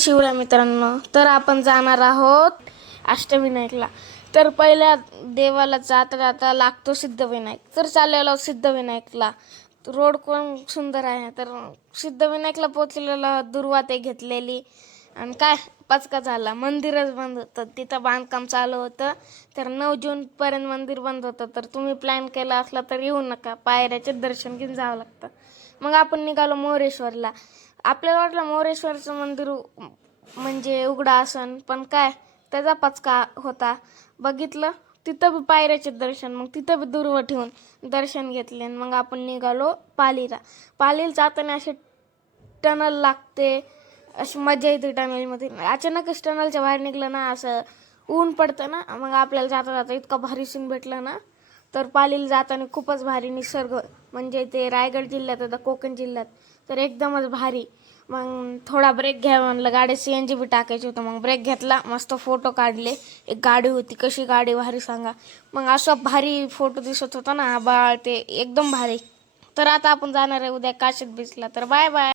शिवराय मित्रांनो, तर आपण जाणार आहोत अष्टविनायकला. तर पहिल्या देवाला जाता जाता लागतो सिद्धविनायक. तर चाललेलो सिद्धविनायकला. रोड कोण सुंदर आहे. तर सिद्धविनायकला पोचलेला दुर्वा ते घेतलेली आणि काय पचका झाला. मंदिरच बंद होतं, तिथं बांधकाम चालू होतं. तर 9 जूनपर्यंत मंदिर बंद होतं. तर तुम्ही प्लॅन केला असला तर येऊ नका, पायऱ्याचे दर्शन घेऊन जावं लागतं. मग आपण निघालो मोरेश्वरला. आपल्याला वाटलं मोरेश्वरचं मंदिर म्हणजे उघडा असन, पण काय त्याचा पचका होता. बघितलं तिथं बी पायऱ्याचे दर्शन, मग तिथं बी दुर्व ठेवून दर्शन घेतले. मग आपण निघालो पालीला. पालीला जाताना असे टनल लागते, अशी मजा येते टनलमध्ये. अचानकच टनलच्या बाहेर निघलं ना, असं ऊन पडतं ना, मग आपल्याला जाता जाता इतका भारी सीन भेटला ना. तर पालीला जाताना खूपच भारी निसर्ग, म्हणजे ते रायगड जिल्ह्यात आता कोकण जिल्ह्यात, तर एकदमच भारी. मग थोडा ब्रेक घ्या म्हणलं, गाडी CNG बी टाकायची होतं. मग ब्रेक घेतला, मस्त फोटो काढले. एक गाडी होती, कशी गाडी भारी सांगा. मग असं भारी फोटो दिसत होता ना, आबाळ ते एकदम भारी. तर आता आपण जाणार आहे उद्या काशीत बीचला. तर बाय बाय.